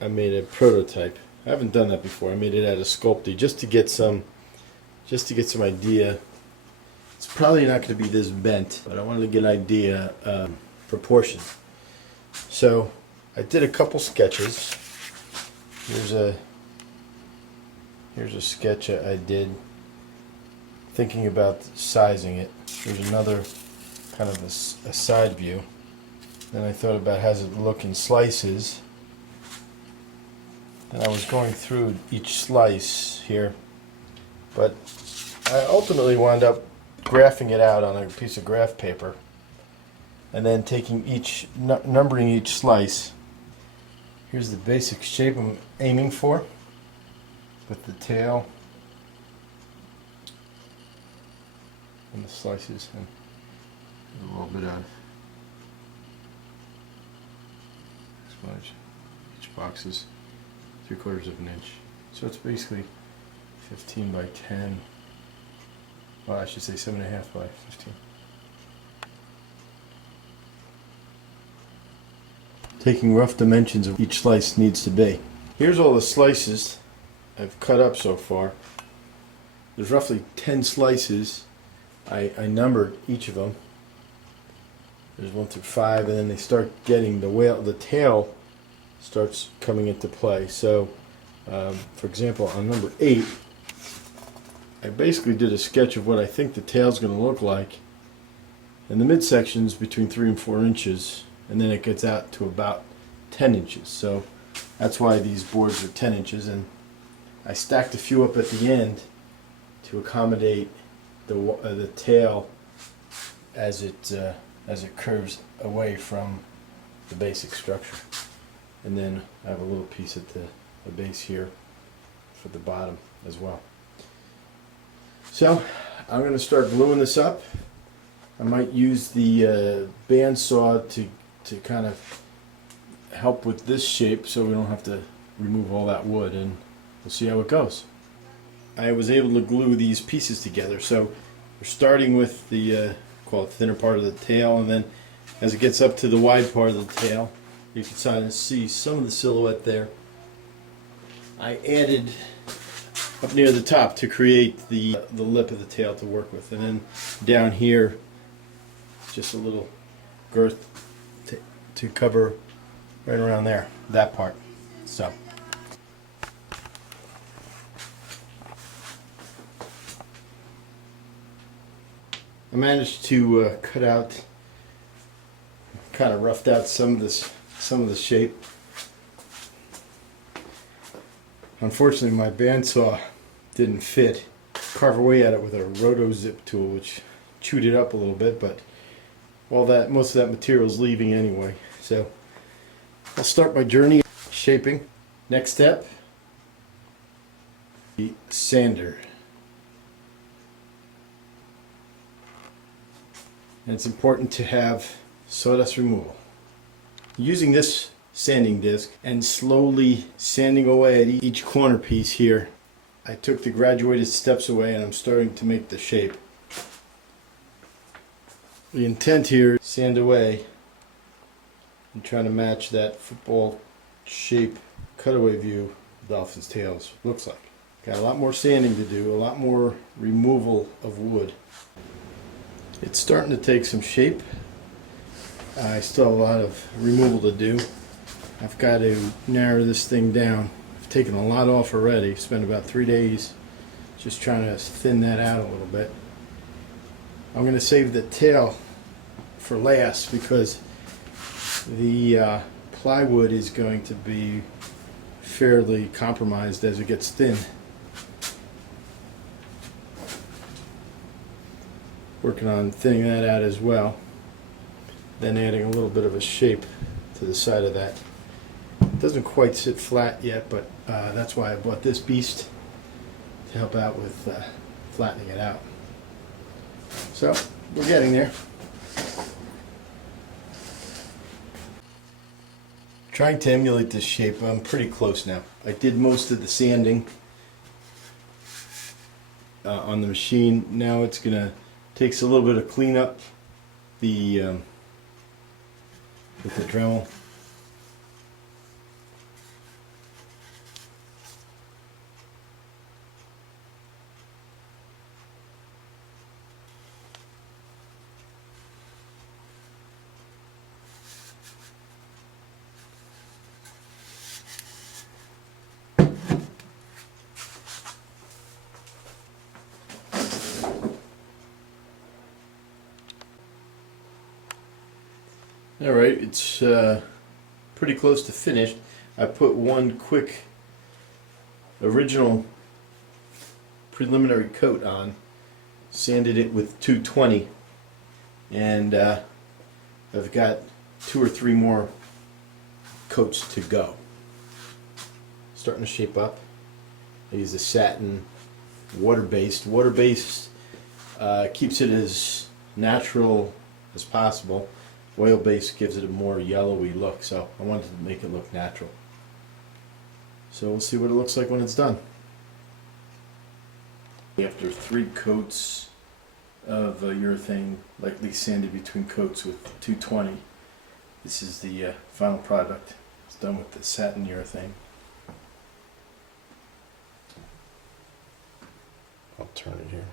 I made a prototype. I haven't done that before. I made it out of Sculpey just to get some idea. It's probably not going to be this bent, but I wanted to get an idea proportion. So I did a couple sketches. Here's a sketch I did thinking about sizing it. Here's another kind of a side view. Then I thought about how does it look in slices. And I was going through each slice here, but I ultimately wound up graphing it out on a piece of graph paper and then taking numbering each slice. Here's the basic shape I'm aiming for with the tail and the slices and a little bit of smudge. Each box is 3/4 of an inch. So it's basically 15 by 10. Well, I should say 7.5 by 15. Taking rough dimensions of each slice needs to be. Here's all the slices I've cut up so far. There's roughly 10 slices. I numbered each of them. There's 1 through 5, and then they start getting the tail starts coming into play. So, for example, on number 8, I basically did a sketch of what I think the tail's going to look like. And the midsection's between 3 and 4 inches, and then it gets out to about 10 inches. So that's why these boards are 10 inches, and I stacked a few up at the end to accommodate the tail as it curves away from the basic structure. And then I have a little piece at the base here for the bottom as well. So I'm going to start gluing this up. I might use the bandsaw to kind of help with this shape so we don't have to remove all that wood, and we'll see how it goes. I was able to glue these pieces together. So we're starting with the call it thinner part of the tail, and then as it gets up to the wide part of the tail, you can kind of see some of the silhouette there. I added up near the top to create the lip of the tail to work with, and then down here just a little girth to cover right around there, that part. So I managed to cut out, kind of roughed out some of the shape. Unfortunately, my bandsaw didn't fit. Carve away at it with a roto zip tool, which chewed it up a little bit, but most of that material is leaving anyway. So I'll start my journey shaping. Next step, the sander. And it's important to have sawdust removal. Using this sanding disc and slowly sanding away at each corner piece here, I took the graduated steps away and I'm starting to make the shape. The intent here is sand away and trying to match that football shape cutaway view Dolphin's tails looks like. Got a lot more sanding to do, a lot more removal of wood. It's starting to take some shape. I still have a lot of removal to do. I've got to narrow this thing down. I've taken a lot off already. Spent about 3 days just trying to thin that out a little bit. I'm going to save the tail for last because the plywood is going to be fairly compromised as it gets thin. Working on thinning that out as well. Then adding a little bit of a shape to the side of that. It doesn't quite sit flat yet, but that's why I bought this beast to help out with flattening it out. So we're getting there. Trying to emulate this shape. I'm pretty close now. I did most of the sanding on the machine. Now it's gonna takes a little bit of cleanup with the Dremel. Alright, it's pretty close to finished. I put one quick original preliminary coat on, sanded it with 220, and I've got 2 or 3 more coats to go. Starting to shape up. I use the satin water-based. Water-based keeps it as natural as possible. Oil-based gives it a more yellowy look, so I wanted to make it look natural. So we'll see what it looks like when it's done. After 3 coats of urethane, lightly sanded between coats with 220, this is the final product. It's done with the satin urethane. I'll turn it here.